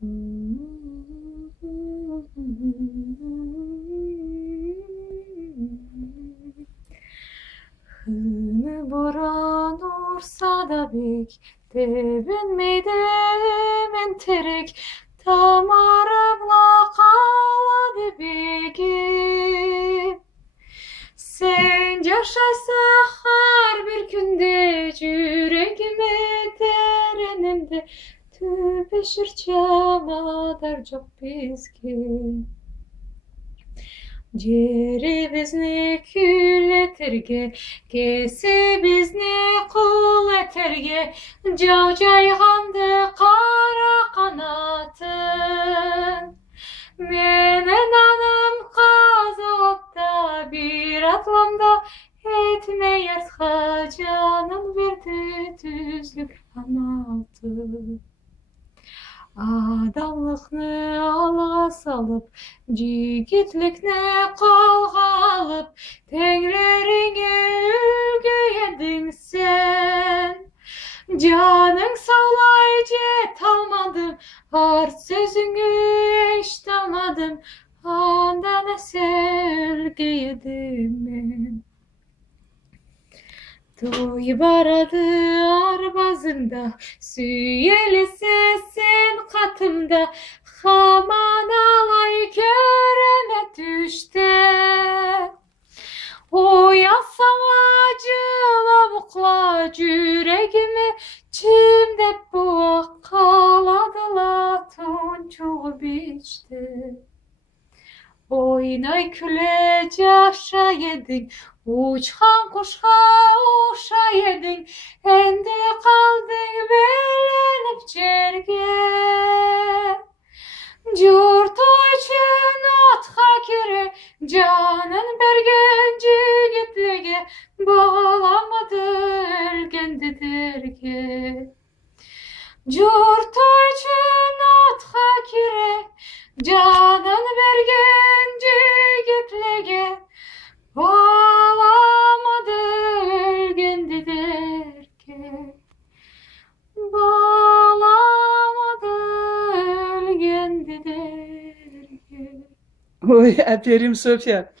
Hını boran ursa da bek, devinmeydim enterek, damarımla kaladı begim. Sen yaşaysa her bir günde, yüreğime derinimde, tübeşir çamadar çok bizgin. Ceri bizni kül eterge, kesi bizni kul eterge, caygandı kara kanatın. Menen anam kazakta bir atlamda etmeyer canın verdi düzlük analtı. Adamlıkны ala salıp, jigitlikni kolga alıp, Tenglerine ülgü edin sen. Canın sağlay jet almadım, art sözünü eştalmadım, andan eserge yedim ben. Toy baradı arbazında, süyeli sesin katımda, Haman alay köreme düştü. O yasam acılamukla yüreğimi, çimde bu kaladıla tunçuğu biçti. Oynay küle caşa yedin, uçkan kuşka uşa yedin, endi kaldın belenip cerge. Jurtu için atha kere, canın bergen jigitlige, bağlamadı ölgendi derge. Jurtu için atha kere, canın bergen jigitlige, bağlamadı ölgendi derge. Bağlamadı ölgendi derge. Oy, aferin Sofya.